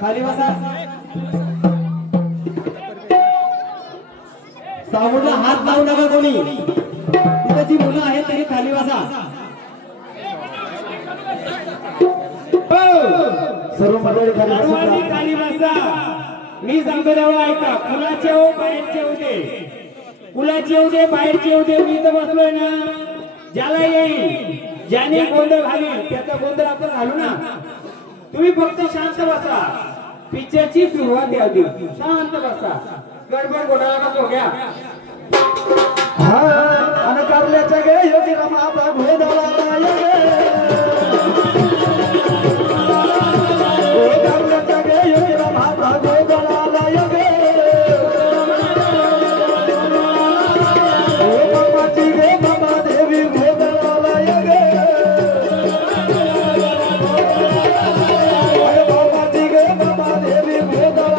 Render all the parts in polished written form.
खाली बसा सावरला हात लावू नका कोणी तिथे जी मुलं आहेत तरी खाली बसा सर्व मंडळी खाली बसा मी सांगतो तेव्हा ऐका कुलाचे हो बाहेरचे होते कुलाचे होते बाहेरचे होते मी तर बसलोय ना ज्याला येईल ज्याने गोंधळ घालील त्याचा गोंधळ आपण घालू ना तुम्ही फक्त शांत बसा पिक्चरची सुरुवात द्यावी शांत बसा गडबड घोटाळा नको घ्या आणि कारल्याच्या गे योगी रामाचा घोडाला कारल्याच्या गे योगी रामाचा घोडाला बाबाची गे बाबा देवी घोडाला बाबाची गे बाबा देवी घोडाला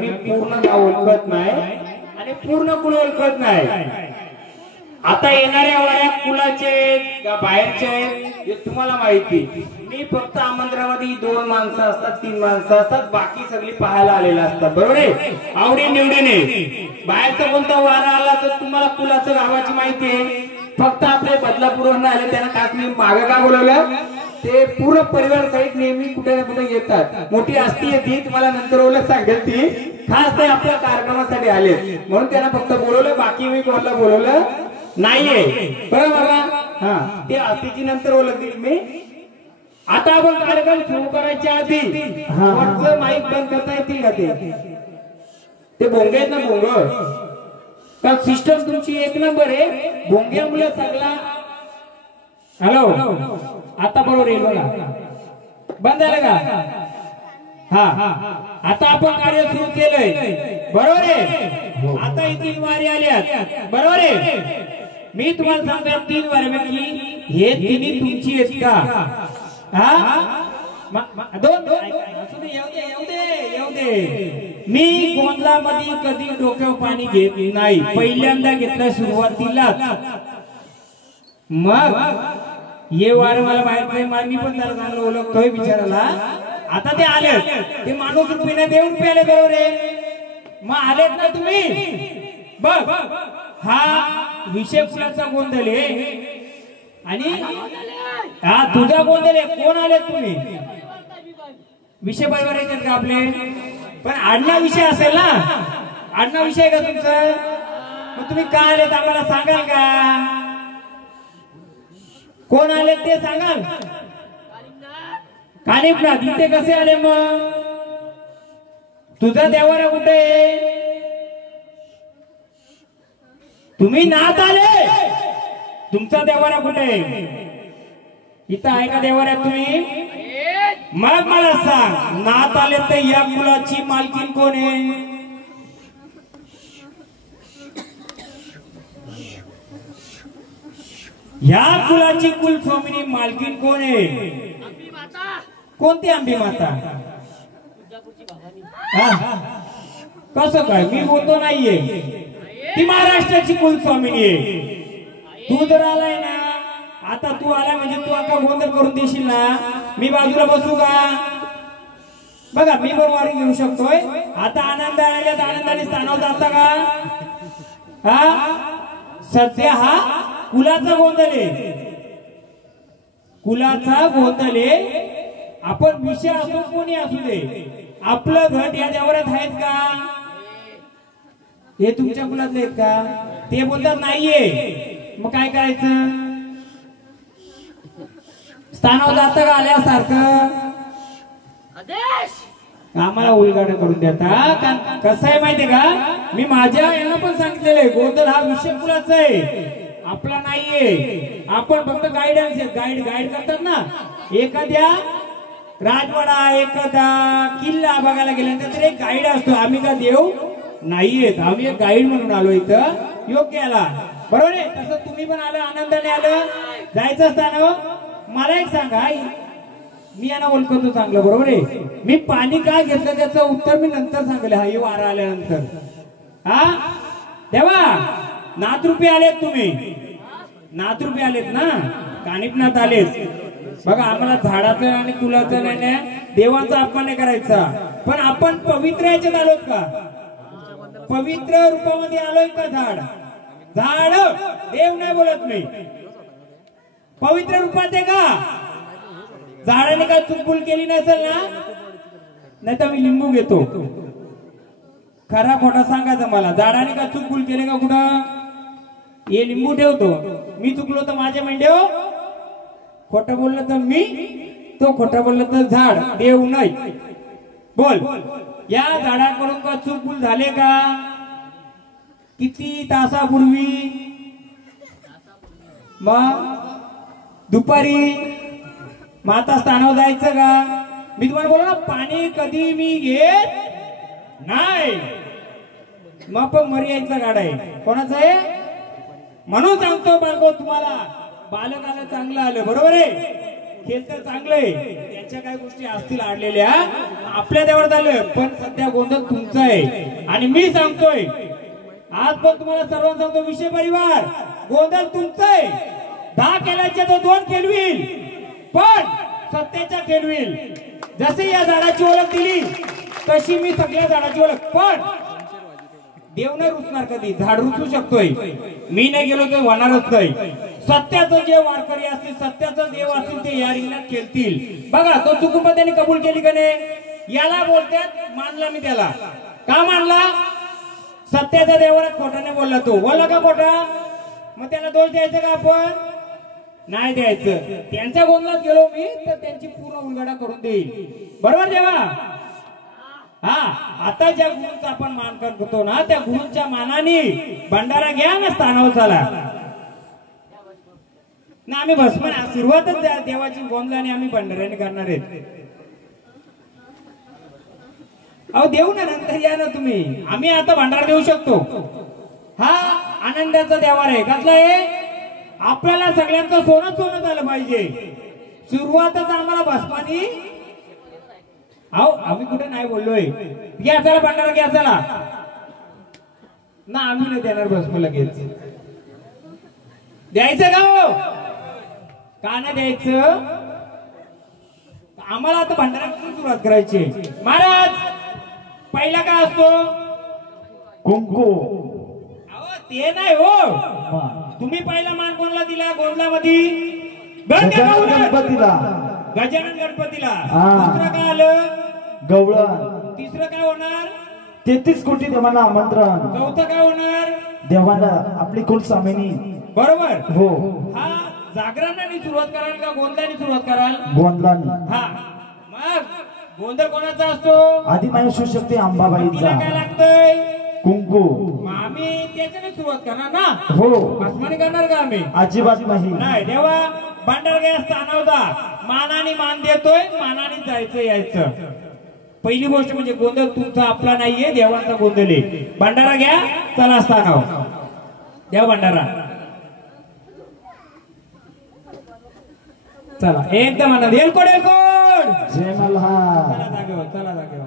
मी पूर्ण गाव ओळखत नाही आणि पूर्ण कुल ओळखत नाही आता येणाऱ्या वाऱ्या कुलाचे बाहेरचे हे तुम्हाला माहिती मी फक्त आमंत्रणामध्ये 2 माणसं असतात 3 माणसं असतात बाकी सगळी पाहायला आलेला असतात बरोबर आहे आवडी निवडीने बाहेरचा कोणता वारा आला तर तुम्हाला कुलाचं गावाची माहिती आहे फक्त आपले बदलापूरवरून आले त्यांना खास मी मागे का बोलवलं ते पूर्ण परिवार सहित नेहमी कुठे ना कुठे येतात मोठी असती येते तुम्हाला नंतर ओळख सांगेल ती खास ते आपल्या कार्यक्रमासाठी आले म्हणून त्यांना फक्त बोलवलं बाकी मी कोणाला बोलवलं नाहीये बरं बाबा हा ते असतीची नंतर ओळख दिली मी आता आपण कार्यक्रम सुरू करायच्या आधी वरचं माईक बंद करता येतील का ते भोंगे आहेत ना भोंग का सिस्टम तुमची 1 नंबर आहे भोंग्यामुळे सगळा हॅलो आता बरोबर येईल बघा बंद झालं का हा आता आपण कार्य सुरू केलंय बरोबर आहे आता इथे वारी आल्यात बरोबर आहे मी तुम्हाला सांगतो 3 वाऱ्यापैकी हे तिन्ही तुमची आहेत का हा 2 असू दे येऊ दे मी गोंधळामध्ये कधी डोक्यावर पाणी घेत नाही, पहिल्यांदा घेतलं सुरुवातीला. मग ये वार मला बाहेर मी पण त्याला चांगलं ओळखतोय बिचाराला. आता ते आले, ते माणूस रुपये देऊन प्याले बरोबर आहे. मग आलेत ना तुम्ही. बघ हा विषय फुलाचा गोंधळ आहे आणि हा तुझा गोंधळ आहे. कोण आले तुम्ही? विषय बरोबर येतात का आपले? पण आडना विषय असेल ना, आडना विषय का तुमचं? मग तुम्ही का आलेत आम्हाला सांगाल का? कोण आले ते सांगाल? कानिफनाथ. इथे कसे आले मग? तुझा देवारा कुठे? तुम्ही नात आले, तुमचा देवारा कुठे? इथं आहे का देवाऱ्यात तुम्ही? मग मला सांग, नात आले तर या कुलाची मालकीन कोण आहे? या कुलाची कुलस्वामिनी मालकीन कोण आहे? कोणती अंबी माता? कसं काय? मी बोलतो नाहीये, ती महाराष्ट्राची कुलस्वामिनी आहे. तू जर आलाय ना, आता तू आलाय म्हणजे तू आता गोंधळ करून देशील ना, मी बाजूला बसू का? बघा मी पण वारी घेऊ शकतोय. आता आनंद आल्यात, आनंदाने स्थानावर जाता का? हा सध्या हा कुलाचा गोंधळ आहे, कुलाचा गोंधळ आहे. आपण विषय असो कोणी असू दे, आपलं घट या देवरात आहेत का? हे तुमच्या कुलातले आहेत का? ते बोलतात नाहीये. मग काय करायचं? स्थानावर जातं का आल्यासारखं? आम्हाला उलगाडा करून देता. कसं आहे माहितीये का, मी माझ्या यांना पण सांगितलेलं आहे, गोंधळ हा विषय कुलाचा आहे, आपला नाहीये. आपण फक्त गाईडन्स आहे, गाईड करतात ना. एखाद्या राजवाडा, एखादा किल्ला बघायला गेल्यानंतर एक गाईड असतो. आम्ही का देव नाहीयेत, आम्ही एक गाईड म्हणून आलो इथं. योग्य आला बरोबर आहे. तसं तुम्ही पण आलं, आनंदाने आलं, जायचं असताना. मला एक सांगा, मी यांना ओळखतो चांगलं बरोबर आहे. मी पाणी का घेतलं त्याचं उत्तर मी नंतर सांगले, हा हे वारा आल्यानंतर. हा देवा, नाथ रुपये आलेत तुम्ही, नाथ रुपये आलेत ना, कानिफनाथ आलेत. बघा आम्हाला झाडाचं आणि कुलाचं नाही, देवांचा अपमान नाही करायचा. पण आपण पवित्र याच्यात आलोत का? पवित्र रूपामध्ये आलोय का? झाड झाड देव नाही बोलत मी, पवित्र रूपात आहे का? झाडाने काय चुकबुल केली नसेल ना, नाही तर मी लिंबू घेतो. खरा खोटा सांगायचं मला. झाडाने काय चुकबुल केले का कुठं? हे लिंबू ठेवतो. मी चुकलो तर माझ्या मेंढ्या, खोटं बोललं तर मी, तो खोटं बोललं तर झाड. देव नाही. बोल, या झाडाकडून का चुकबुल झाले का? किती तासापूर्वी? मग दुपारी. माता स्थानावर जायचं का? मी तुम्हाला बोला ना, पाणी कधी मी घेत नाही. मग पण मरी यायचा गाडा आहे. कोणाचा आहे? म्हणून सांगतो बालको तुम्हाला, बालक आलं चांगलं आलं बरोबर आहे. खेळतं चांगलं आहे, त्यांच्या काही गोष्टी असतील आडलेल्या, आपल्या देवावर झालं. पण सध्या गोंधळ तुमचा आहे. आणि मी सांगतोय आज पण तुम्हाला सर्वांना सांगतो, विषय परिवार गोंधळ तुमचा आहे. 10 केल्याचे तो 2 खेळविल, पण सत्याच्या खेळविल. जसे या झाडाची ओळख दिली तशी मी सगळ्या झाडाची ओळख. पण देव नाही रुसणार कधी, झाड रुसू शकतोय. मी नाही गेलो तर होणारच नाही. सत्याचं जे वारकरी असतील, सत्याचं देव असतील, ते या रिंगणात खेळतील. बघा तो चुकून त्यांनी कबूल केली का नाही? याला बोलतात मानला मी त्याला. का मानला? सत्याच्या देवाला खोटाने बोलला. तो बोलला का खोटा? मग त्याला दोष द्यायचा का आपण? नाही द्यायचं. त्यांच्या गोंधळात गेलो मी तर त्यांची पूर्ण उलगडा करून देईल. बरोबर देवा? हा, आता ज्या गुरुचा आपण मान करतो ना, त्या गुरुच्या मानाने भंडारा घ्या ना, स्थानावर चला ना. आम्ही भस्म सुरुवातच देवाची गोंधळाने आम्ही भंडाऱ्याने करणार आहेत. अहो देऊ ना, नंतर या ना तुम्ही. आम्ही आता भंडारा देऊ शकतो. हा आनंदाचा देवार आहे. कसला आहे? आपल्याला सगळ्यांचं सोनं सोनं झालं पाहिजे. सुरुवातच आम्हाला भस्मानी अहो आम्ही कुठे नाही बोललोय. घ्या चला भंडारा घ्या चला ना. आम्ही नाही देणार भस्म लगेच. द्यायचं का हो? का नाही द्यायचं? आम्हाला आता भंडाऱ्यापासून सुरुवात करायची. महाराज पहिला काय असतो? कुंकू. अहो ते नाही हो. तुम्ही पहिला मान कोणाला दिला गोंधळामध्ये? गणपतीला. गजानन गणपतीला. हा. दुसरं काय आलं? गवळण. तिसरं काय होणार? 33 कोटी देवांना आमंत्रण. चौथं काय होणार? देवांना आपली कुलस्वामिनी. बरोबर हो. हा जागरणाने सुरुवात कराल का गोंधळाने सुरुवात कराल? गोंधळाने. हा मग गोंधळ कोणाचा असतो? आधी माहेश्वर शक्ती अंबाबाईचा. तिला काय लागतंय? कुंकू. मग आम्ही त्याच्याने सुरुवात करणार ना. हो. भस्माने करणार का आम्ही? अजिबात नाही. नाही. देवा भंडार घ्या स्थानावता मानाने मान देतोय. मानाने जायचं यायचं. पहिली गोष्ट म्हणजे गोंधळ तुमचा आपला नाहीये देवांचा गोंधळ आहे. भंडारा घ्या चला स्थानाव द्या भंडारा. चला एकदम आनंद. एलकोड एलकोड. जय मल्हार. चला जागेवर चला जागेवर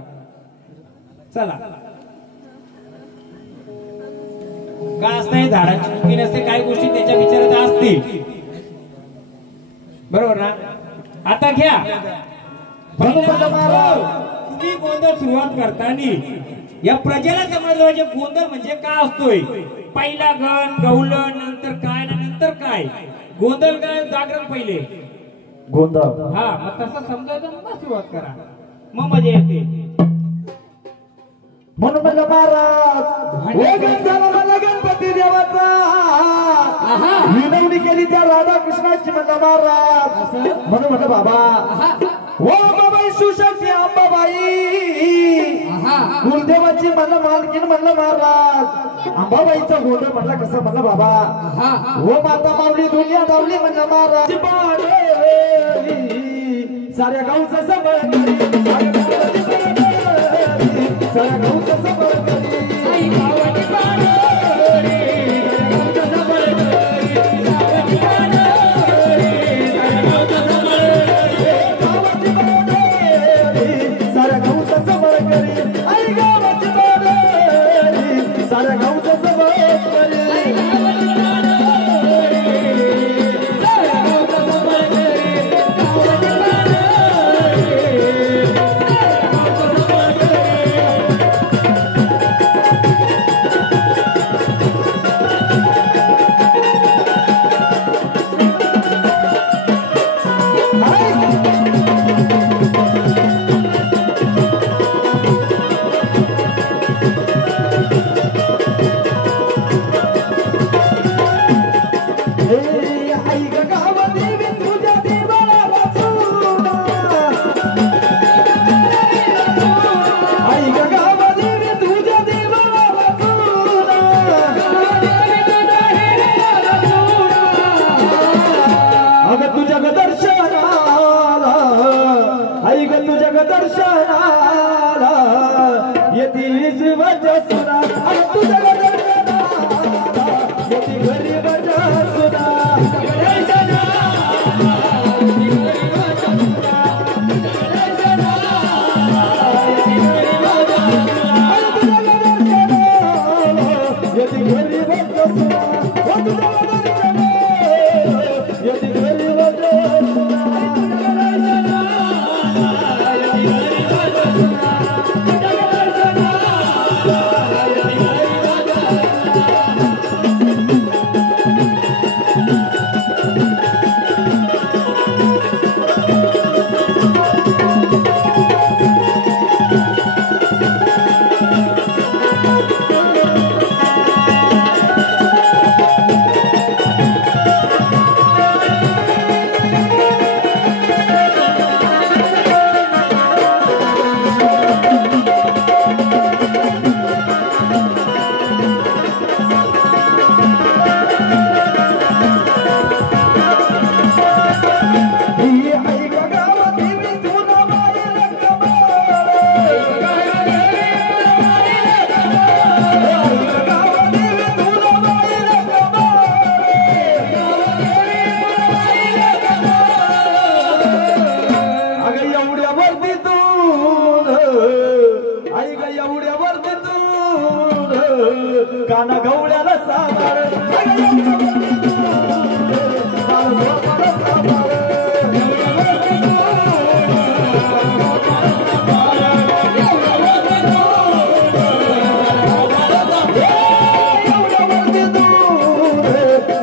चला. काय असतंय झाडाची चुकी नसते. काही गोष्टी त्याच्या विचारात असतील. बरोबर ना. आता घ्या. तुम्ही गोंधळ सुरुवात करताना या प्रजेला समजलं पाहिजे गोंधळ म्हणजे काय असतोय. पहिला गण गवलन नंतर काय नंतर काय. गोंधळ काय जागरण पहिले गोंधळ. हा मग तसं समजायचं मग सुरुवात करा मग मजा येते. म्हणून म्हणलं महाराज मला गणपती देवाचा विनवणी केली त्या राधाकृष्णाची. म्हणलं महाराज म्हणून म्हणलं बाबा हो बाबाई शिवशक्ती अंबाबाई गुरुदेवाची म्हणलं मालकीन. म्हणलं महाराज अंबाबाईचा गोंधळ म्हणलं कसं? म्हणलं बाबा हो माता माऊली दुनिया धावली. म्हणलं महाराज साऱ्या गावचा सबळ साऱ्या गावचा सबळ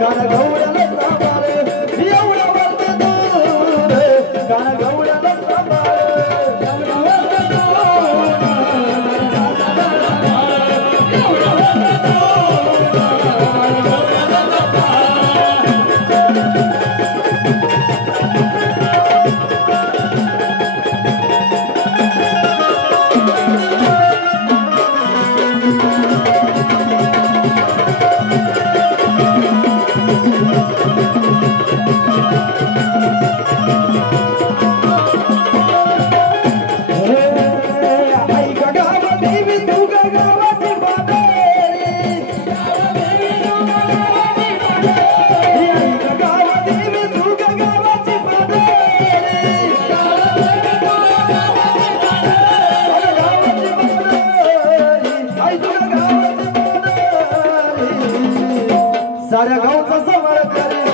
गाणं गवळ्याला सांभाळ एवढं वर्ष दूर गाणं गवळ्याला सांभाळ साऱ्या गावचा सवार करे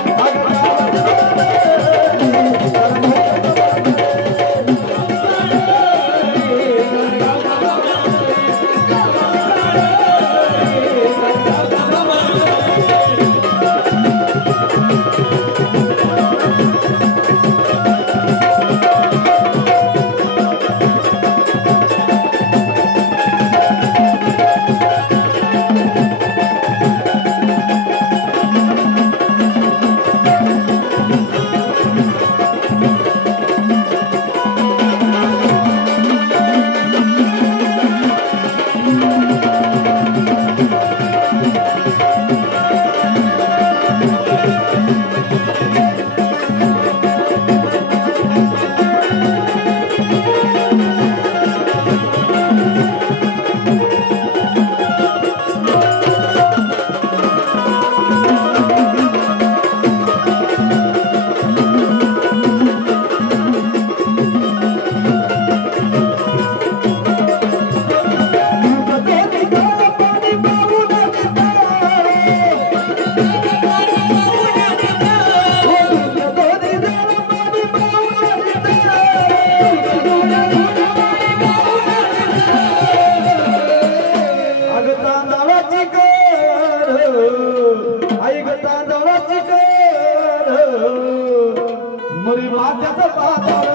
मुरी मात्याचं पाताळ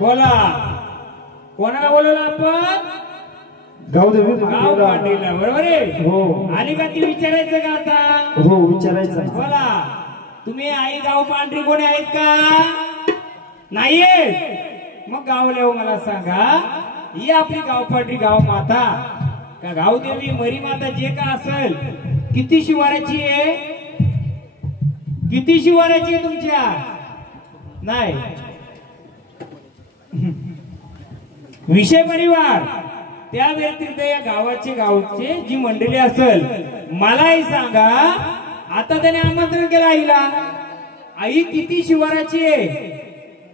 बोला कोणाला बोलवलं आपण गावदेवी गाव पाटीलला बरोबर आहे हो आली का ती विचारायचं का आता हो विचारायचं बोला तुम्ही आई गाव पांढरी कोणी आहेत का नाहीये मग गावले मला सांगा ही आपली गाव पांढरी गाव माता का गावदेवी मरी माता जे का असेल किती शिवाराची आहे किती शिवाराची आहे तुमच्या नाही विषय परिवार त्या व्यतिरिक्त या गावचे जी मंडळी असेल मलाही सांगा आता त्याने आमंत्रण केलं आईला आई किती शिवाराची आहे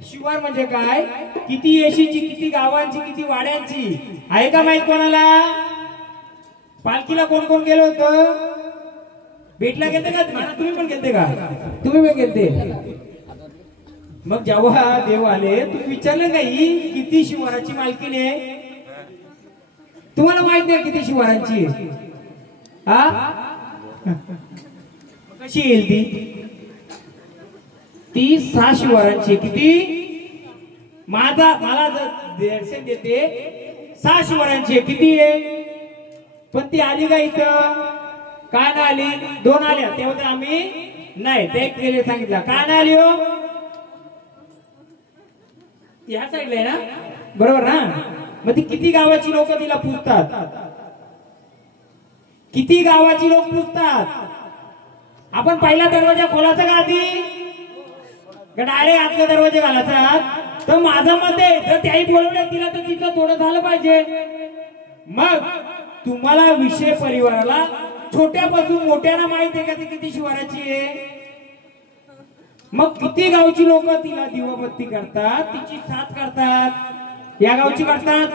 शिवार म्हणजे काय किती येशीची किती गावांची किती वाड्यांची आहे का माहित कोणाला पालखीला कोण कोण गेलो होतं भेटला गेलते का तुम्ही पण गेलते का तुम्ही पण गेलते मग जेव्हा देव आले तुम्ही विचारलं का ही किती शिवाराची मालकीण आहे तुम्हाला माहित नाही किती शिवारांची आहे? हा कशी येईल ती 6 शिवारांची. किती? मला दर्शन देते 6 शिवारांची. किती आहे? पण ती आली का इथं? काय ना आली? 2 आल्या तेव्हा आम्ही नाही ते केले सांगितलं. काय ना आली हो? ह्या साईडला आहे ना, बरोबर ना? मग ती किती गावाची लोक तिला पूजतात? किती गावाची लोक पूजतात? आपण पहिला दरवाजा खोलाचा का आधी डायरेक्ट आतले दरवाजे घालायचा? तर माझं मत आहे जर त्याही बोलवलं तिला तर तिचं थोडं झालं पाहिजे. मग तुम्हाला विषय परिवाराला छोट्यापासून मोठ्याला माहिती आहे का ती किती शिवाराची आहे? मग किती गावची लोक तिला दिवाबत्ती करतात, तिची साथ करतात. या गावची करतात,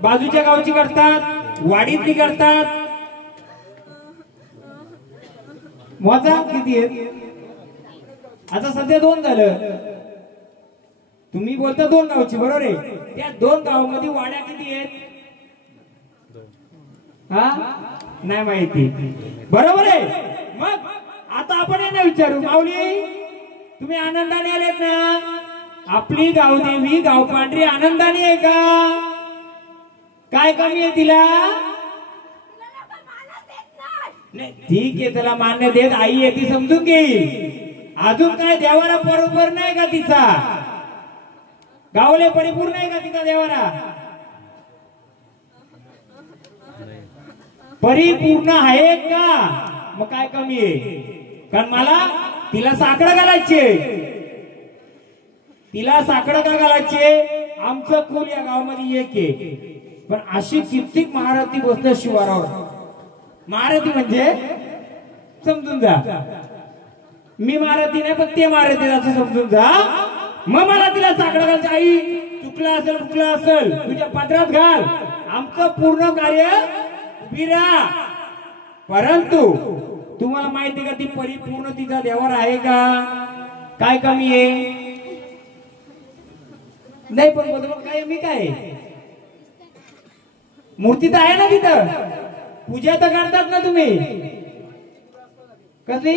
बाजूच्या गावची करतात, वाडीतली करतात. मजा किती आहे? आता सध्या 2 झालं. तुम्ही बोलता 2 गावची, बरोबर आहे? त्या 2 गावामध्ये वाड्या किती आहेत? हा नाही माहिती, बरोबर आहे? मग आता आपण यांना विचारू, माऊली तुम्ही आनंदाने आलेत ना? आपली गावदेवी गावपांढरी आनंदाने आहे का? काय कमी आहे तिला? ठीक आहे, त्याला मान्य देत आई आहे ती समजून घेईल. अजून काय देवाला बरोबर नाही का तिचा? गावले परिपूर्ण आहे का तिचा देवाला? परिपूर्ण आहे का? मग काय कमी आहे? कारण मला तिला साकडं घालायचे. तिला साकडं का घालायचे? आमचं कुल या गावामध्ये एक आहे. पण अशी कित्येक महारथी बसल्या शिवारावर. महारथी म्हणजे समजून जा, मी महारथी नाही पण ते महारथी असं समजून जा. मग मला तिला साकडं घालायचं. आई चुकला असेल चुकला असेल तुझ्या पात्रात घाल, आमचं पूर्ण कार्य विरा. परंतु तुम्हाला माहिती का ती परिपूर्ण तिचा देवर आहे का? काय कमी आहे? नाही पण बदलून काय मी काय? मूर्ती तर आहे ना तिथं, पूजा तर करतात ना तुम्ही. कसली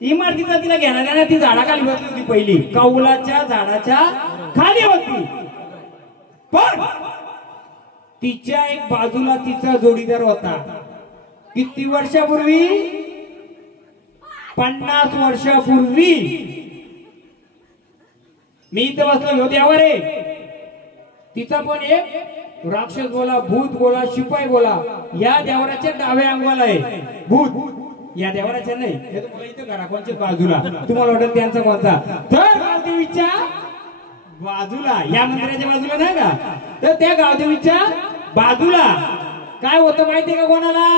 इमारतीचा तिला घेणार ती झाडाखाली बसली होती. पहिली कौलाच्या झाडाच्या खाली होती. पण तिच्या एक बाजूला तिचा जोडीदार होता. किती वर्षापूर्वी? 50 वर्षापूर्वी. मी इथं बसलो ह्यो देवर आहे. तिचा पण एक राक्षस बोला, भूत बोला, शिपाई बोला. या देवराच्या डाव्या अंगाला आहे भूत, या देवराच्या नाही. हे तुम्हाला इथं घराकोणच्या बाजूला, तुम्हाला वाटेल त्यांचा कोणता? तर गावदेवीच्या बाजूला, या मंदिराच्या बाजूला नाही का, तर त्या गावदेवीच्या बाजूला काय होतं माहितीये का कोणाला?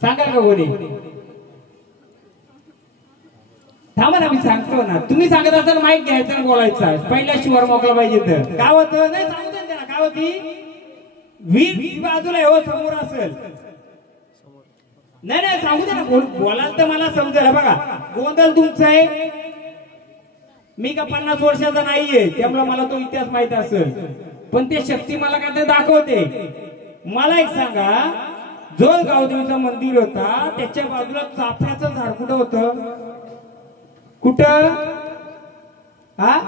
सांगा का कोणी? थांबा ना, मी सांगतो ना. तुम्ही सांगत असाल माईक घ्यायचं आणि बोलायचं. पहिल्या शिवार मोकला पाहिजे. तर काय होतं? नाही सांगू दे त्याला. काय होती? वीर बाजूला हो, समोर असेल. नाही नाही सांगू दे ना, बोलाल तर मला समजेल. बघा गोंधळ तुमचा आहे. मी का 50 वर्षाचा नाहीये, त्यामुळे मला तो इतिहास माहित असेल. पण ते शक्ती मला काय ते दाखवते. मला एक सांगा, जो गावदेवीचं मंदिर होता त्याच्या बाजूला चाफ्याचं झाड कुठं होतं? कुठं? हा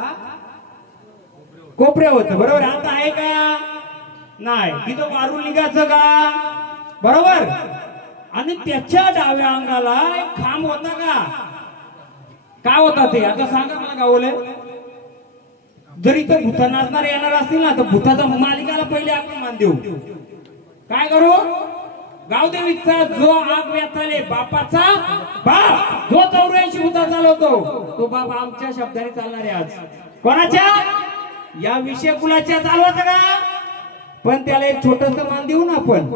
कोपऱ्या होतं, बरोबर. आता आहे का? नाही. तिथं वारून निघायचं का? बरोबर. आणि त्याच्या डाव्या अंगाला एक खांब होता का? काय होता ते? आता सांगा मला गावले. जर इथं भूत नाचणार येणार असतील ना, तर भूताचा मालिकाला पहिले आपण मान देऊ. काय करू? गावदेवीचा जो आग व्यथाले बापाचा बाप, जो 84 भूता चालवतो, तो बाप आमच्या शब्दाने चालणार आहे. आज कोणाच्या? या विषय कुलाच्या चालवायचं का? पण त्याला एक छोटस मान देऊ ना आपण.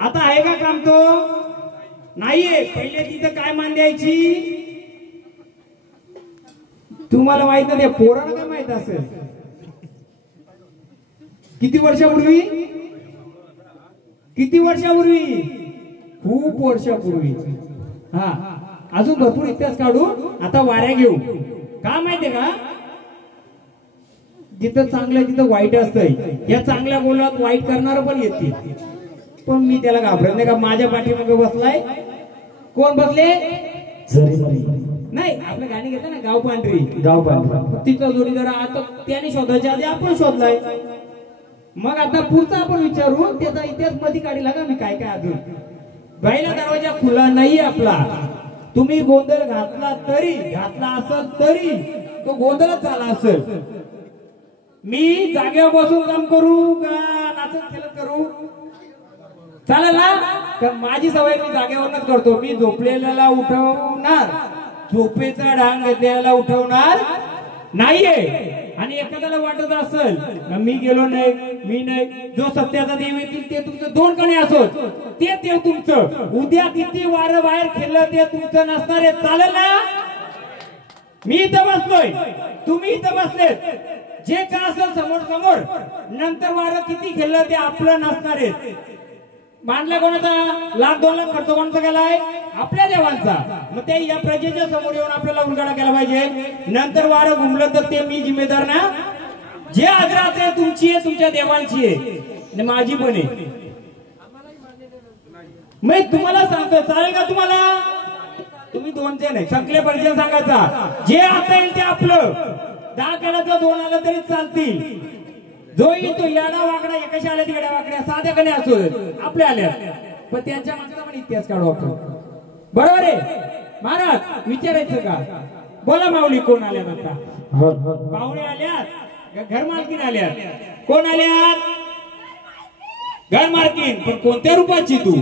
आता आहे का काम? तो नाहीये. पहिले तिथं काय मान द्यायची? तुम्हाला माहित नाही, पोराला काय माहित असेल? किती वर्षापूर्वी? किती वर्षापूर्वी? खूप वर्षापूर्वी. हा अजून भरपूर इतिहास काढू. आता वाऱ्या घेऊ. का माहितीये का? जिथं चांगलं तिथं वाईट असतंय. या चांगल्या बोलत वाईट करणार पण येते, पण मी त्याला घाबरत नाही. का माझ्या पाठीमागे बसलाय कोण बसले नाही, आपलं गाणी घेतलं ना गाव पांढरी, गाव पांढरी तिचा जोडीदार आता त्याने शोधायच्या आधी आपण शोधलाय. मग आता पुढचा आपण विचारू, त्याचा इतिहास मध्ये काढला का मी काय काय अजून. पहिला दरवाजा खुला नाही आपला, तुम्ही गोंधळ घातला असेल तरी तो गोंधळच झाला असेल. मी जागेवर बसून काम करू का नाचत खेळत करू चालेल ना? तर माझी सवय मी जागेवरच करतो. मी झोपलेल्याला उठवणार, झोपेचा डांग घेतलेला उठवणार नाहीये. आणि एखाद्याला वाटत असेल मी गेलो नाही, मी नाही, जो सत्याचा देव येतील ते तुमचं दोन कणे असो, ते देव तुमचं. उद्या किती वारं बाहेर खेळलं ते तुमचं नसणार आहे. चालेल ना? मी इथं बसलोय, तुम्ही इथं बसलेत, जे काय असेल समोर समोर, नंतर वारं किती खेळलं ते आपलं नसणार आहे. मांडला कोणाचा? 1,00,000-2 लाख खर्च कोणाचा केलाय? आपल्या देवांचा. मग ते या प्रजेच्या समोर येऊन आपल्याला उलगडा केला पाहिजे. नंतर वारं घुमलं तर ते मी जिम्मेदार ना. जे आग्रह आहे तुमची आहे, तुमच्या देवांची आहे आणि माझी पण आहे. मग तुम्हाला सांगतो, चालेल का तुम्हाला? तुम्ही 2 जण आहे, संकले परिचय सांगायचा. जे आता येईल ते आपलं. 10 केल्याचं 2 आलं तरी चालतील. जो येतो याडा वाकडा, एकाशी आल्या तिकडे वाकड्या साध्या कणे असो आपल्या आल्या, पण त्यांच्या मागचा पण इतिहास काढू आपण. बरोबर आहे महाराज? विचारायचं का? बोला माऊली, कोण आल्यात आता? पाहुणे आल्यात, घर मालकीन आल्यात. कोण आल्यात? घर मालकीन. पण कोणत्या रूपाची? तू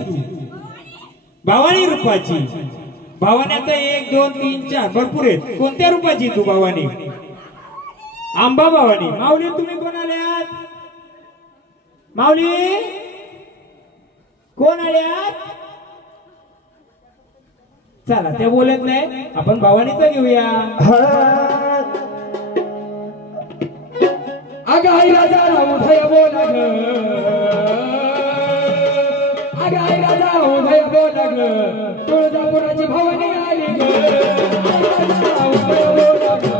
भवानी रूपाची. भवानी आता 1 2 3 4 भरपूर आहेत. कोणत्या रूपाची तू भवानी? आंबा भवानी. माऊली तुम्ही कोण आल्यात? माऊली कोण आल्यात? चला, ते बोलत नाही, आपण भवानीचा घेऊया. अगं आई राजा उदय बोला ग, अगं आई राजा उदय बोला ग, तुळजापुराची भवानी आली ग. उदय बोला ग,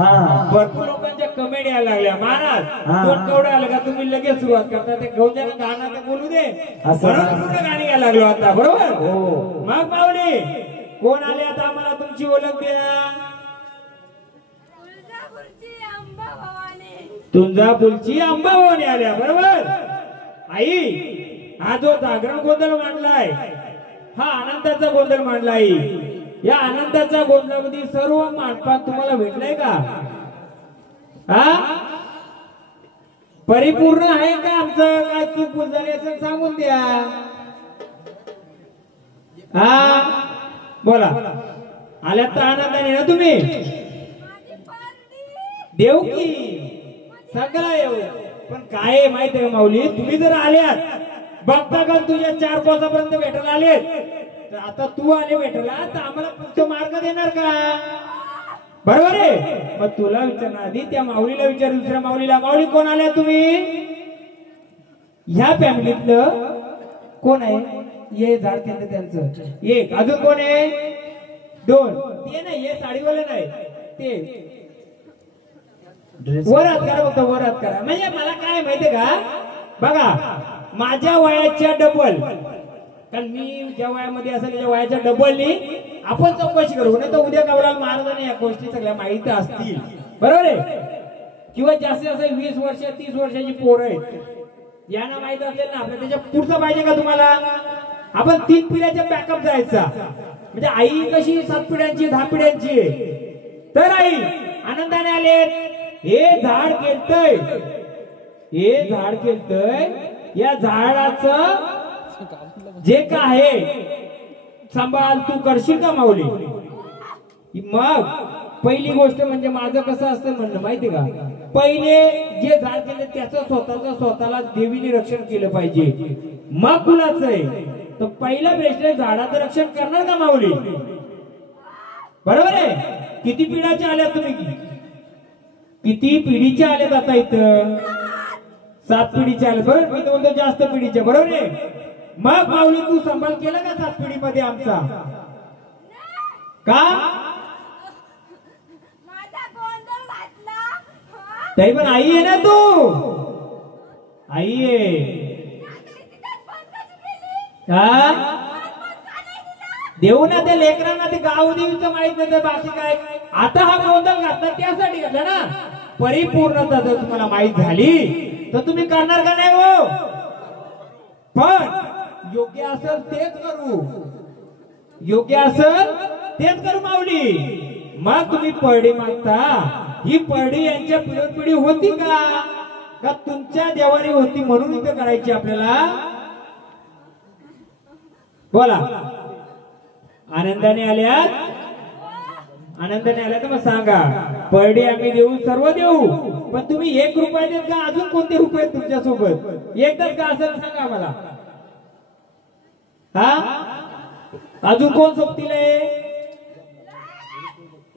भरपूर लोकांच्या कमेंट यायला लागल्या महाराज दोन केवढं आलं का तुम्ही लगेच सुरुवात करता ते गौद्याला गाणं तर बोलू दे पूर्ण गाणी यायला लागलो आता बरोबर मग पाहुणे कोण आले आता आम्हाला तुमची ओळख द्या तुळजापूरची अंबाभवानी आल्या बरोबर आई हा जो जागरण गोंधळ मांडलाय हा आनंदाचा गोंधळ मांडला आई या आनंदाच्या गोंधळामध्ये सर्व मानपान तुम्हाला भेटलाय का हा परिपूर्ण आहे का आमचं काय चूक भूल झाली असं सांगून द्या हा बोला आल्या तर आनंदाने ना तुम्ही देऊ की सगळं येऊ पण काय माहिती आहे माऊली तुम्ही जर आल्यात बघता का तुझ्या 4 कोसापर्यंत भेटायला आले तर आता तू आले भेटायला तर आम्हाला पुढचा मार्ग देणार का बरोबर आहे मग तुला विचारणार आधी त्या माऊलीला विचार दुसऱ्या माऊलीला माऊली कोण आल्या तुम्ही ह्या फॅमिलीतलं कोण आहे ये झाड केलं त्यांचं एक अजून कोण आहे 2 ते नाही हे साडीवाले नाही ते वरात करा फक्त वरात करा म्हणजे मला काय माहितीये का बघा माझ्या वयाच्या डबल कारण मी ज्या वयामध्ये असेल त्याच्या वयाच्या डबलनी आपण चौकशी करू नाही तर उद्या गवळाला महाराजांनी या गोष्टी सगळ्या माहिती असतील बरोबर आहे किंवा जास्तीत जास्त 20 वर्ष 30 वर्षाची पोरं आहेत यांना माहित असेल ना आपल्या त्याच्या पुढचं पाहिजे का तुम्हाला आपण 3 पिढ्याच्या बॅकअप जायचा म्हणजे आई कशी 7 पिढ्यांची 10 पिढ्यांची आहे तर आई आनंदाने आले हे झाड केलतय या झाडाचं जे काय आहे सांभाळ तू करशील का माऊली मग पहिली गोष्ट म्हणजे माझं कसं असतं म्हणणं माहिती का पहिले जे झाड केलं त्याचं स्वतःला देवीने रक्षण केलं पाहिजे मग कुणाचं आहे तर पहिला प्रश्न झाडाचं रक्षण करणार का माऊली बरोबर आहे किती पिढ्याच्या आल्या तुम्ही किती पिढीच्या आल्यात आता इथं 7 पिढीच्या आल्या बरोबर मी बोलतो जास्त पिढीच्या बरोबर आहे मग माऊली तू सांभाळ केला का 7 पिढीमध्ये आमचा का ताई पण आई आहे ना तू आई आहे का देऊ ना त्या लेकरांना ते गाव देवीचं माहित नाही बाकी काय आता हा गोंधळ घातला त्यासाठी घातला ना परिपूर्णता जर तुम्हाला माहित झाली तर तुम्ही करणार का नाही हो पण योग्य असेल तेच करू योग्य असेल तेच करू माऊली मग तुम्ही परडी मागता ही परडी यांच्या पिढी होती का तुमच्या देवारी होती म्हणून इथं करायची आपल्याला बोला आनंदाने आल्यात तर मग सांगा परडी आम्ही देऊ सर्व देऊ पण तुम्ही 1 रुपया देत का अजून कोणते रुपये तुमच्या सोबत एकदाच का असेल सांगा मला हा अजून कोण सोबतील आहे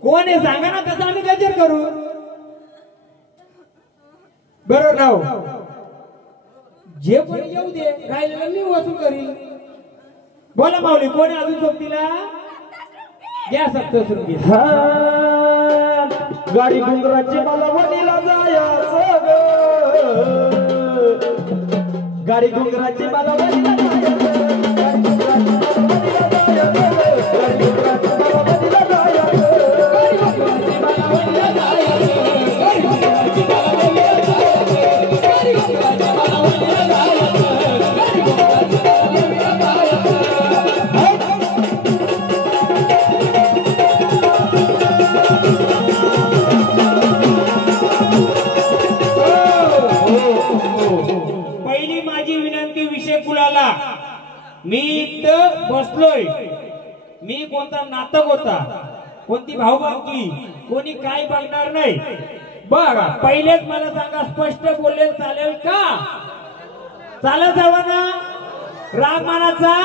कोण आहे सांगा ना तसं आम्ही गजर करू बरोबर राव जे पण येऊ दे राहिलेलं मी वसूल करीन बोला माऊली कोण आहे अजून सोबतीला घ्या 70 रुपये गाडी गुंगराची मला वडीला जायचं गाडी गुंगराची मला वडीला मी इथं बसलोय मी कोणता नातक होता कोणती भाऊभावकी कोणी काय बघणार नाही बघा पहिलेच मला सांगा स्पष्ट बोलले चालेल का चालत ना राग मानाचा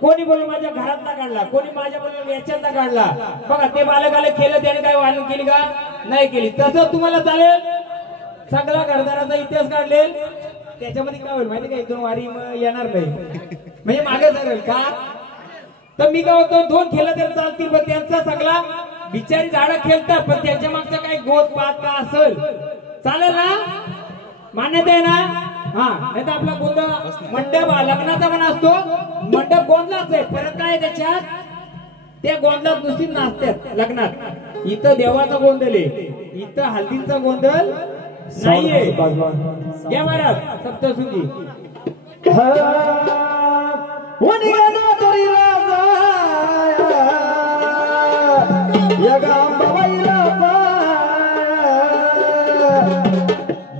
कोणी बोलून माझ्या घरातला काढला कोणी माझ्या बोलून याच्यातला काढला बघा ते बालकाला केलं त्याने काय वाहन केली का नाही केली तसं तुम्हाला चालेल सगळा घरदाराचा इतिहास काढलेल त्याच्यामध्ये काय होईल माहिती का 1-2 वारी येणार नाही म्हणजे मागे जाईल का तर मी काय होतो 2 केलं तर चालतील पण त्यांचा सगळा बिचारी झाडं खेळतात पण त्याच्या मागचं काही गोद पात का असेल चालेल ना मान्यता आहे ना हा नाही तर आपला गोंधळ मंडप लग्नाचा पण असतो मंडप गोंधळाच आहे परत काय त्याच्यात त्या गोंधळात नुसती नाचतात लग्नात इथं देवाचा गोंधळ आहे इथं हल्दीचा गोंधळ नाहीये या महाराज सप्तशृंगी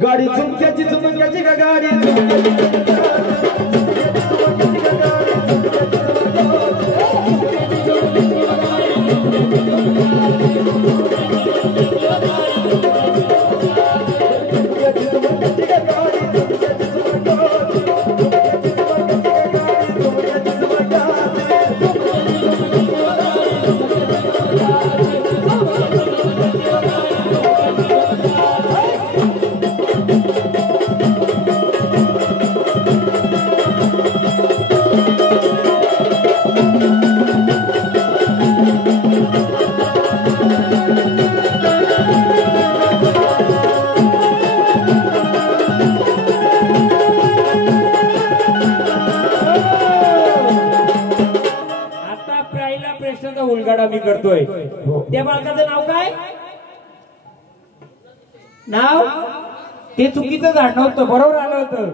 गाडी चुमक्याची चुमक्याची का गाडी उलगडा मी करतोय त्या बालकाचं नाव काय नाव ते चुकीचं झाड नव्हतं बरोबर आलं होतं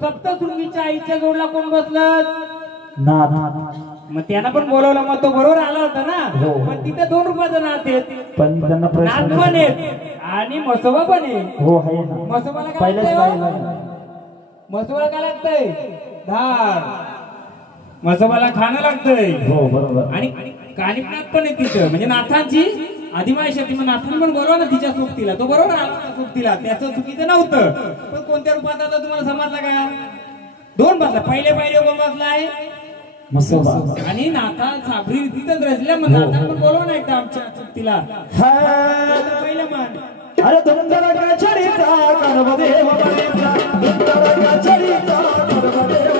सप्तशृंगीच्या आईच्या जोडला कोण बसलं मग त्यांना पण बोलवलं मग तो बरोबर आला होता ना पण तिथे 2 रुपयाचं नाथ आहेत पण त्यांना नाथ पण आहेत आणि मसोबा पण आहे हो आहे मसोबाला काय लागतंय मसोबाला काय लागतंय धार मसोबाला खाणं लागतंय हो बरोबर आणि कानिपनाथ पण आहे तिथं म्हणजे नाथांची आदिमाय शक्ती मग नाथांनी पण बोलवा ना तिच्या सोबतीला तो बरोबर आला सोबतीला त्याचं चुकीचं नव्हतं पण कोणत्या रूपात आता तुम्हाला समजला का 2 बसला पहिले कोण बसलाय मसोबा आणि नाथा साबरी तिथंच रचल्या मग नाथांनी पण बोलवा ना एकदा आमच्या सोबतीला पहिलं मान अरे तुमच्या चढीचा कर्मदेव बळीचा तुमच्या चढीचा कर्मदेव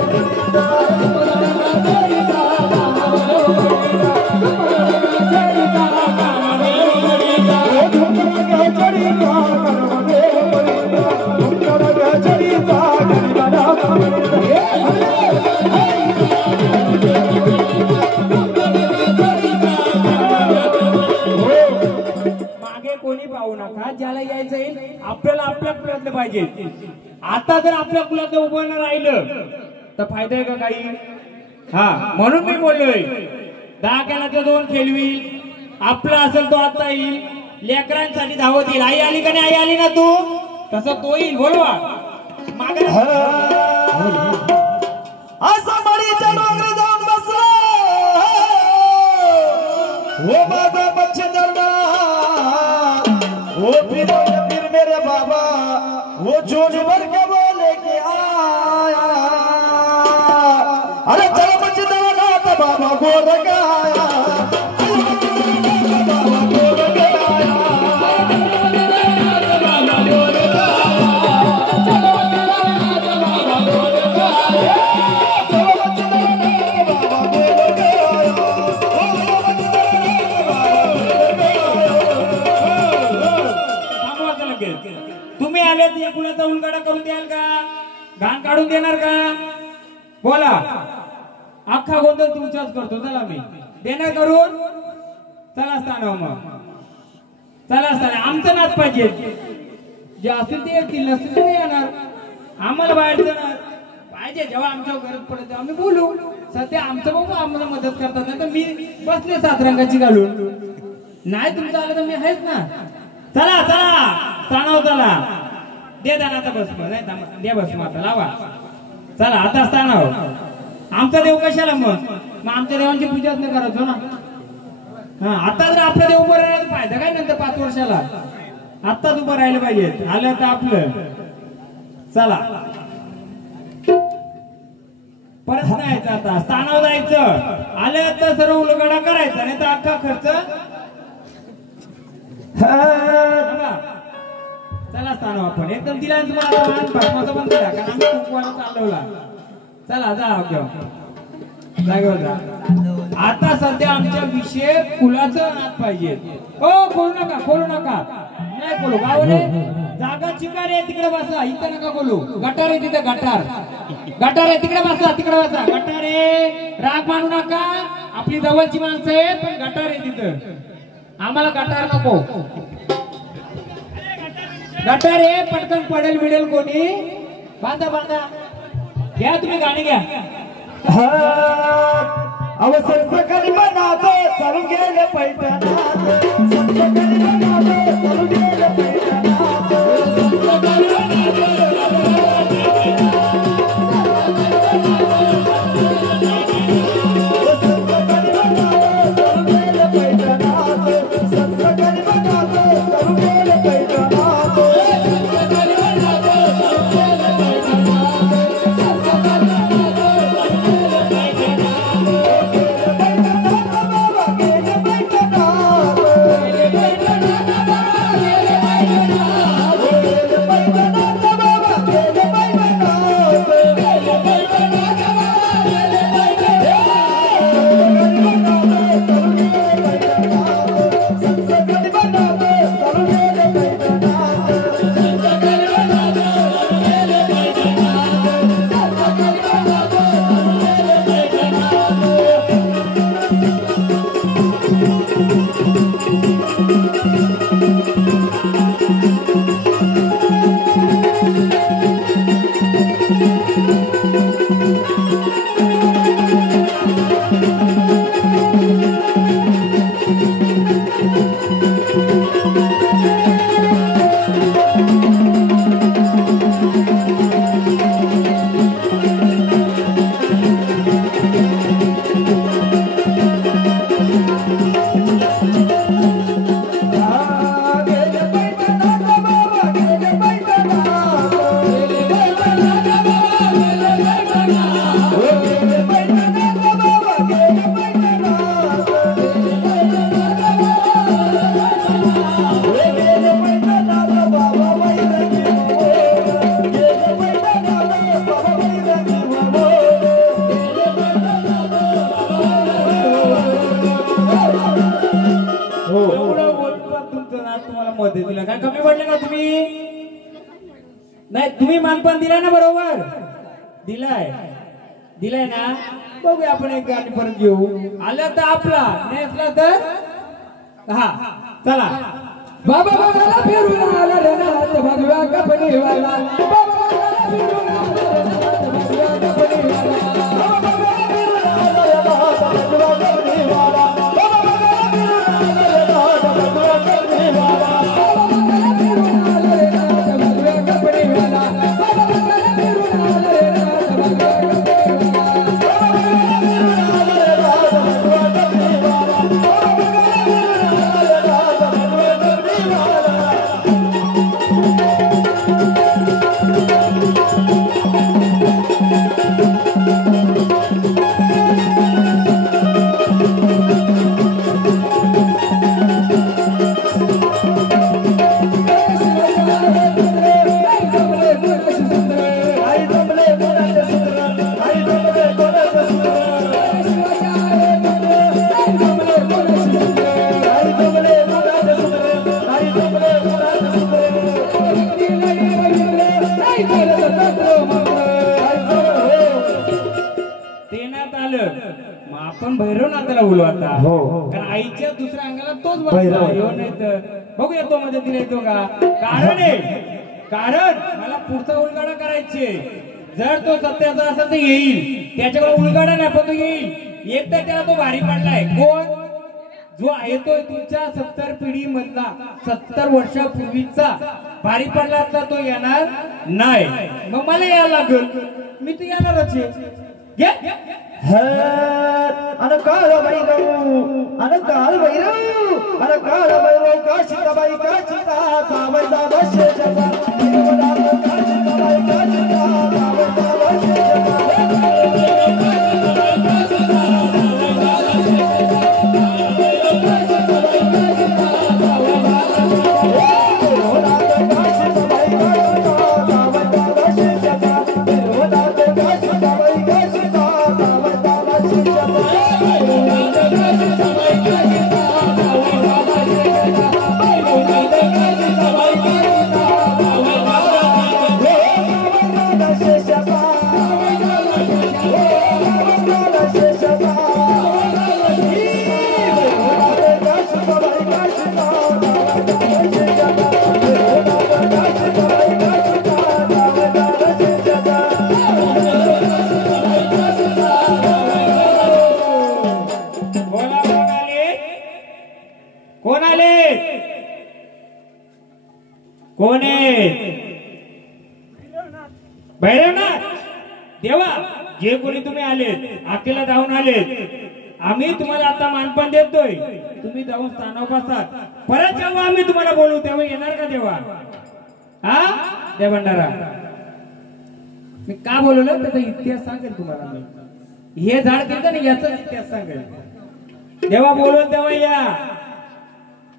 मागे कोणी पाहू नका ज्याला यायचं येईल आपल्याला आपल्या कुलातलं पाहिजे आता जर आपल्या कुलातलं उभं न राहिलं तर फायदा आहे का काही हा म्हणून मी बोललोय 10 केला 2 खेळवी आपला असेल तो आता येईल लेकरांसाठी धावत येईल आई आली का नाही आई आली ना तू तसं तो येईल बोलवा मागे असं मळीच्या डोंगर जाऊन बसलो वो माझा बच्चे दरबार वो फिर मेरे बाबा वो जोज भर के बोले कि आया अरे चल बच्चे दरबार बाबा बोल गाया तुम्ही आले या कुणाचा उलगडा करून द्याल का घाण काढून देणार का बोला अख्खा गोंधळ तुमचाच करतो चला मी देणार करून चला असताना मग चला असताना आमचं नाच पाहिजे जे असतील ते येतील नसतील ते येणार आम्हाला बाहेरचं नाच पाहिजे जेव्हा आमच्या गरज पडते आम्ही बोलू सध्या आमचं बघू आम्हाला मदत करतात ना तर मी बसले 7 रंगाची घालून नाही तुमचं आलं तर मी आहेच ना चला चला ताणाव चला दे दानाचा भस्म नाही दे भस्म आता लावा चला आता ताणाव आमचा देव कशाला मग आमच्या देवांची पूजाच नाही करायचो ना हा आता जर आपलं देव उभं राहिलं फायदा काय नंतर 5 वर्षाला आत्ताच उभं राहिलं पाहिजे आलं तर आपलं चला परत नाही यायचं आता स्थानावर जायचं आलं तर सर्व उलगडा करायचा नाही तर अख्खा खर्च चला स्थानावर आपण एकदम दिला तुम्हाला भस्माचा पण दिला कारण आम्ही खूप वाला चालवला चला जा घेऊ जागेवर जा आता सध्या आमच्या विषय कुलाचं नात पाहिजे. हो खोलू नका खोलू नका नाही खोलू गावले जागा चिकार आहे तिकडे बसा इथं नका खोलू. गटार आहे तिथे गटार आहे तिकडे बसा गटार आहे. राग मानू नका आपली जवळची माणसं आहेत पण गटार आहे तिथं आम्हाला गटार नको. गटार आहे पटकन पडेल बिडेल कोणी. बांधा घ्या तुम्ही गाणी घ्या. अवसर सकाळी मनात चालू गेले पैठणात सकाळी मनात चालू गेले पैठणात तुम्ही मानपान दिला ना बरोबर दिलाय ना. बघूया आपण एक गाणी परत घेऊ. आलं तर आपला नाही असला तर हा चला. बाबा बाबाला फिरून आला रे नाथ भगवा कपनीवाला बाबा फिरून आला रे नाथ भगवा कपनीवाला आपण भैरवनाथाला बोलू आता. हो कारण आईच्या दुसऱ्या अंगाला तोच नाही तर बघूया तो मध्ये तिला येतो का. कारण मला पुढचा उलगाडा करायचे. जर तो सत्याचा असेल तर येईल त्याच्याकडे उलगाडा नाही पण तो येईल. एक तर त्याला तो भारी पडलाय. कोण जो येतोय तुमच्या 70 पिढी मधला 70 वर्षापूर्वीचा भारी पडला असता तो येणार नाही. मग मला यायला लागल मी तर येणारच आहे. काळ भैरव काशिताबाई काशिता सावजा बशेजा भैरवनाथ देवा, जे कोणी तुम्ही आलेत, आखेला धावून आलेत, आम्ही तुम्हाला आता मानपण देतोय. तुम्ही जाऊन स्थानावर बसा. परत जेव्हा आम्ही तुम्हाला बोलू तेव्हा येणार का देवा? हा देव भंडारा, मी का बोलवलं त्याचा इतिहास सांगेल तुम्हाला. मी हे झाड केलं ना, याचा इतिहास सांगेल. देवा बोलवून तेव्हा या.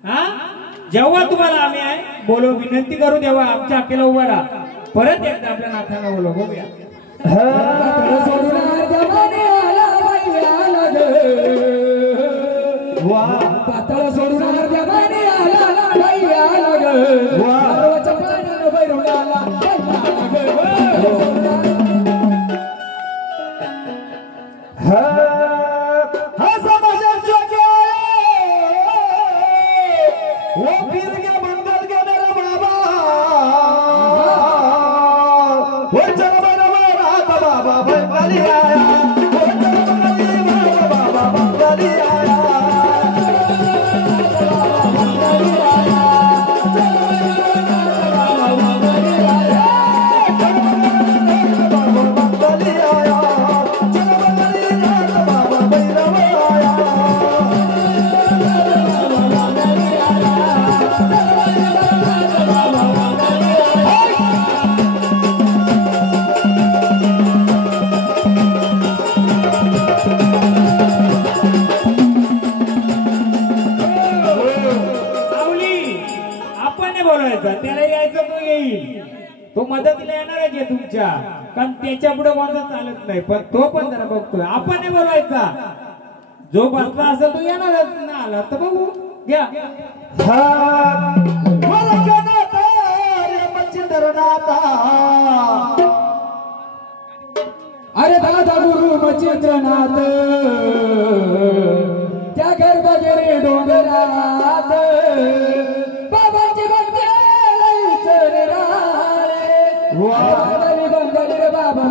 हा जेव्हा तुम्हाला आम्ही आहे बोलव, विनंती करू देवा आमच्या आखेला उभा राहा. परत एकदा आपल्या नाथांना बोलव. बघूया. पातळ सोडून देवाने आला बाई आला ग, सर्वच्या प्राण्यानं भैरवनाला त्याला यायचं तो येईल, तो मदतीला येणार आहे तुमच्या, कारण त्याच्या पुढे कोणता चालत नाही. पण तो पण जरा बघतोय, आपण नाही बोलवायचा. जो बसला असेल तो येणारच, ना आला तर बघू घ्या. अरे दादा गुरु मच्छिंद्रनाथ, त्या गर्भगिरी डोंगरात बाबांची भक्ती बंगाली बंगाली रे बाबा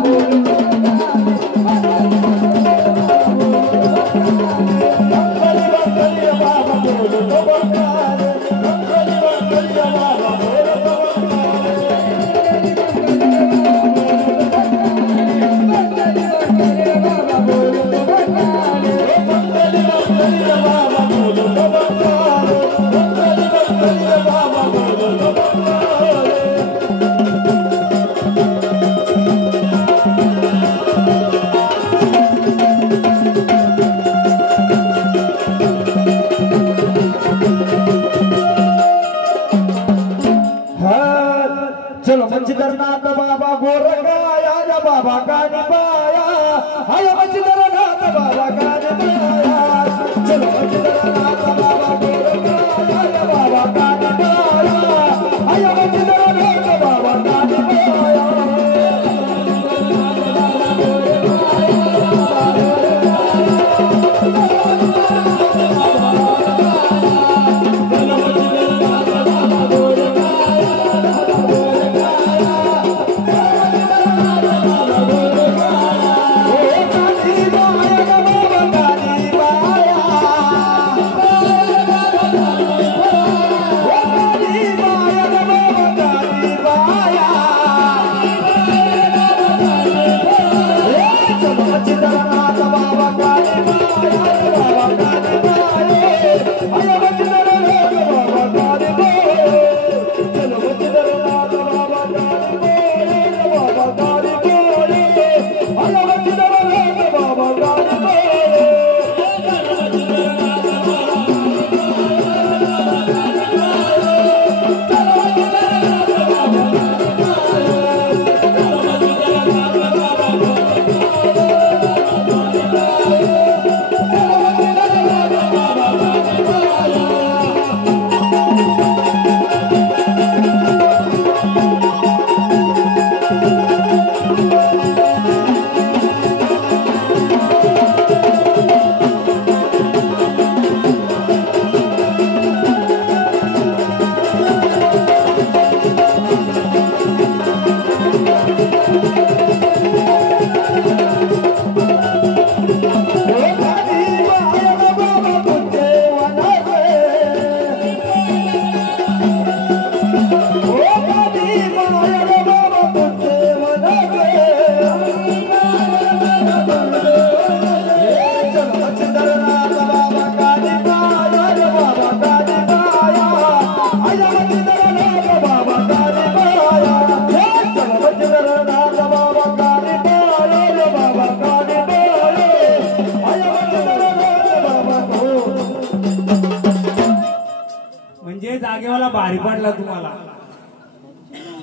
चलो मच्छिंद्रनाथ बाबा गोरगाया बाबा गानी पाया, आया मच्छिंद्रनाथ बाबा गानी पाया. चलो मच्छिंद्रनाथ बाबा गोरगाया बाबा गानी पाया, आया मच्छिंद्रनाथ बाबा गानी पाया. मला भारी पडला तुम्हाला.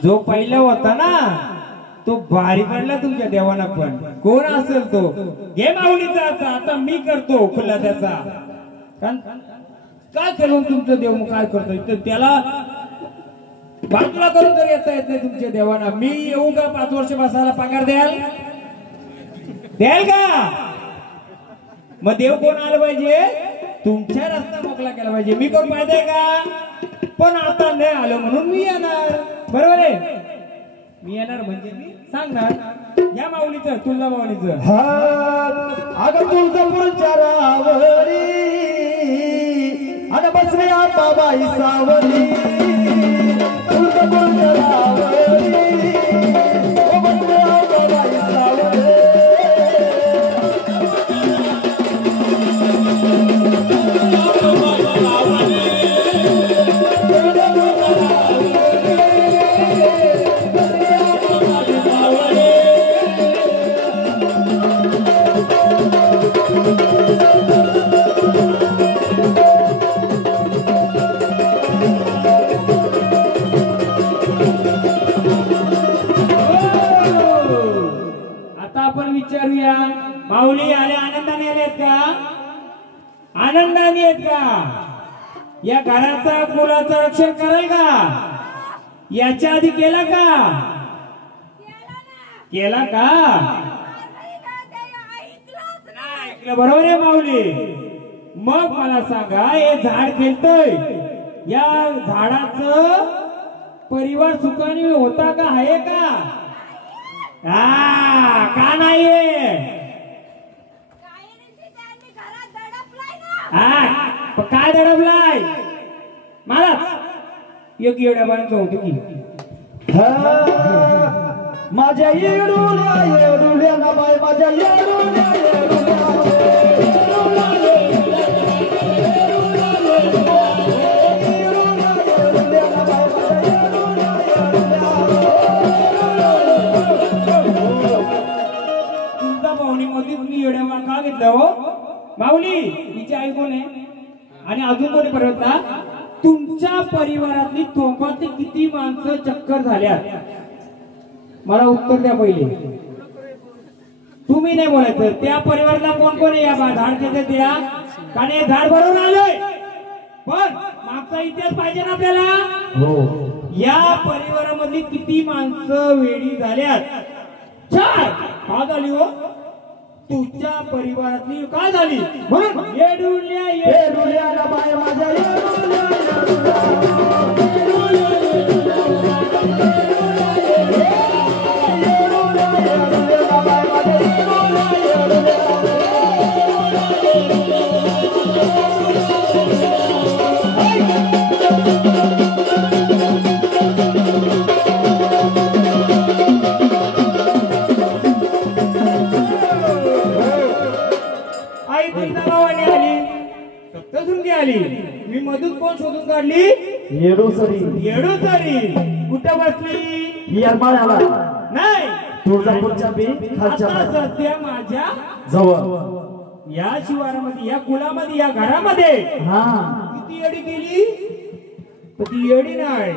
जो पहिला होता ना तो भारी पडला तुमच्या देवाना. पण कोण असेल तो घे माऊलीचा आता मी करतो खुला त्याचा. काय केलं तुमचं देव काय करतोय तर त्याला बाजूला करून तर येता येत नाही तुमच्या देवाना. मी येऊ का 5 वर्ष बसायला पगार द्याल का? मग देव कोण आलं पाहिजे तुमच्या रस्ता मोकळा केला पाहिजे. मी कोण पाहिजे का? पण आता नाही आलो म्हणून मी येणार. बरोबर आहे. मी येणार म्हणजे मी सांगणार या माऊलीचं तुळजाभवानीचं. अगं तुळजापूरच्या रावरी आणि बसले आता बाई सावरी. तुळजापूरच्या रावरी बसले आता बाई सावरी. विचारूया माऊली आले आनंदाने आलेत का? आनंदाने आहेत का? या घराचा कुलाचं रक्षण कराल का? याच्या आधी केला का? केला का? ऐकलं बरोबर आहे माऊली. मग मला सांगा हे झाड खेळतय या झाडाचं परिवार सुखाने होता का आहे का? का नाहीये? काय दडपलाय? महाराज योग्य एवढ्या बाळांचं होतं की माझ्या येडुल्या येडुल्या ना बाय माझ्या येडुल्या का घेतलं हो माऊली? तिची आई कोण आहे आणि अजून कोणी परवता? तुमच्या परिवारातली तोंबातली किती माणसं चक्कर झाल्या? मला उत्तर द्या पहिले. तुम्ही नाही बोलायचं. त्या परिवाराला कोण कोण आहे? या झाड घेते त्या कारण हे झाड भरून आलंय. पण मागचा इतिहास पाहिजे ना आपल्याला. या परिवारामधली किती माणसं वेडी झाल्यात? 4 का झाली हो? तुझ्या परिवारातली काय झाली? म्हणून येडुल्या येडुल्या ना बाय माझ्या येडुल्या मी मधून कोण शोधून काढली? येडूसरी. येडूसरी कुठं बसली? येरमाळ्याला नाही तुळजापूरच्या खालच्या सध्या माझ्या जवळ या शिवारामध्ये या कुलामध्ये या घरामध्ये किती येडी केली? ती येडी नाही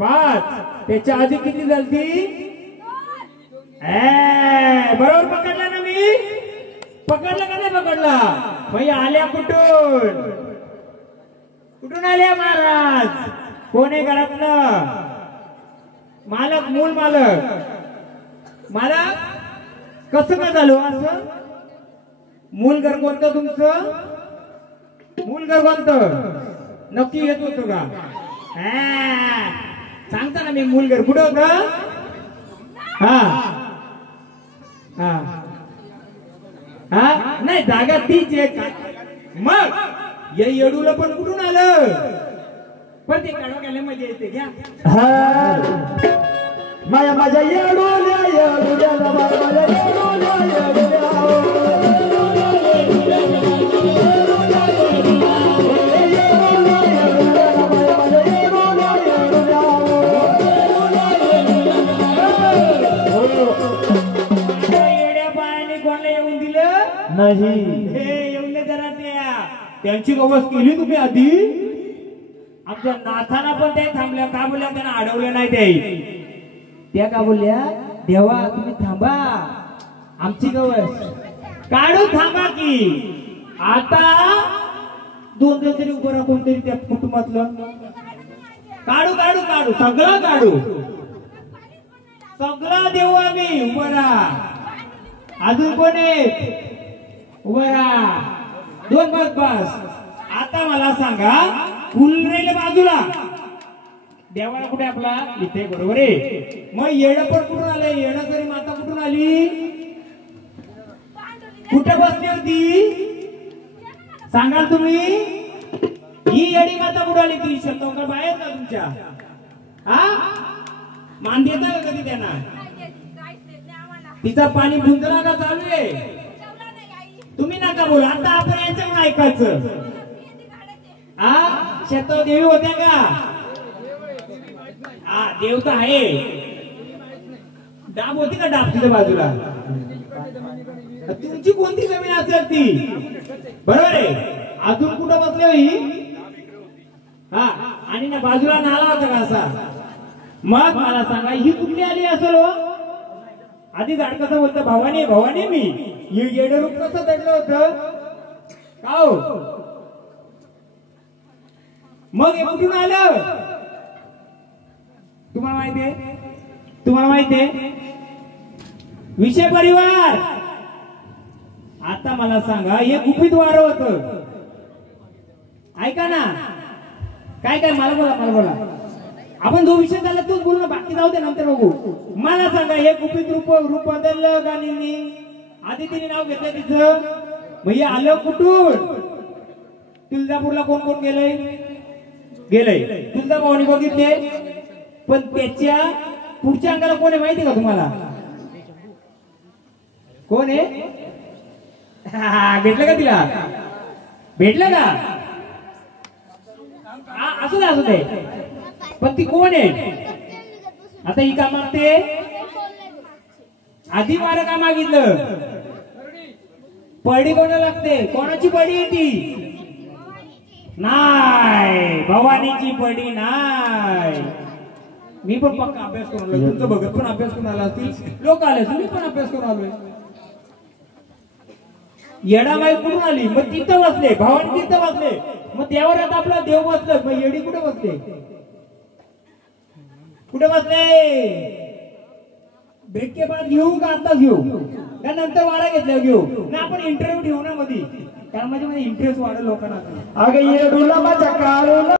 5. त्याच्या आधी किती झालती? बरोबर पकडला ना मी? पकडला का नाही पकडला? मग आल्या कुठून? कुठून आल्या महाराज? कोण आहे घरातलं मालक? मूल मालक. मालक कसं काय झालं असं? मूल घर कोणतं तुमचं? मूल घर कोणतं? नक्की येत होतं का? सांगता ना मी मूल घर कुठं होतं? नाही जागा तीच आहे. मग या येडूला पण कुठून आलं? पण ते काढवा गेल्या मजा येते घ्या. माया माझ्या येडुल्या येडुल्या ना बाय माझ्या येडुल्या येडुल्या. नाही हे येऊन जरा त्यांची गवस केली तुम्ही आधी? आमच्या नाथाना पण ते थांबल्या का बोलल्या त्यांना अडवलं नाही ते त्या का बोलल्या देवा तुम्ही थांबा आमची गवस काढू थांबा की आता दोन तरी उभं राहा कोणतरी त्या कुटुंबातलं काढू काढू काढू सगळं काढू सगळं देऊ आम्ही उभं राहा अजून कोण आहेत उभं राहा दोन बस आता मला सांगा फुल राहिले बाजूला देवाला कुठे आपला इथे बरोबर आहे मग येड पण कुठून आलं येड तरी माता कुठून आली कुठे बसली होती सांगाल तुम्ही ही येडी माता कुठे आली ती शब्द बाहेर का तुमच्या हा मान देता का कधी त्यांना तिचा पाणी बुंजला का चालू आहे तुम्ही नका बोला आता आपण यांच्याकडून ऐकायचं हा शेतावर देवी होत्या का हा देव तर आहे डाब होती का डाब तिच्या बाजूला तुमची कोणती जमीन असेल ती बरोबर आहे अजून कुठं बसले ही हा आणि ना बाजूला नाला होता का असा मग मला सांगा ही कुठली आली असेल हो आधी झाड कसं बोलतं भवानी भवानी मी येडं रूप कसं दडलं होतं का हो मग हे कुठून आलं तुम्हाला माहितीये विषय परिवार आता मला सांगा हे गुपित वार होत ऐका ना काय काय मला बोला आपण जो विषय झाला तोच बोलू ना बाकी जाऊ दे नंतर बघू मला सांगा हे गुपित रूप बदललं गाणींनी आधी तिने नाव घेतलं तिचं मग हे आलं कुठून तुळजापूरला कोण कोण गेलंय तुळजाभवानी बघितले पण त्याच्या पुढच्या अंगाला कोण आहे माहिती का तुम्हाला कोण आहे भेटलं का तिला भेटलं का असू दे पण ती कोण आहे आता ही का मागते आधी मार का मागितलं पडी कोणाला लागते कोणाची पडी आहे ती नाही भवानीची पडी नाही मी पण पक्का अभ्यास करून आलो तुमचं बघत पण अभ्यास करून आला असतील लोक आले तुम्ही पण अभ्यास करून आलोय येडाबाई कुठून आली मग तिथं बसले भवानी तिथं बसले मग देवावर आता आपला देव बसलं मग येडी कुठे बसले भेटके बाद घेऊ का आताच घेऊ का नंतर वारा घेतल्या घेऊ ना आपण इंटरव्ह्यू घेऊ ना मध्ये कारण माझ्या इंटरेस्ट वाढेल लोकांना अगं येडूला माझ्या काळूला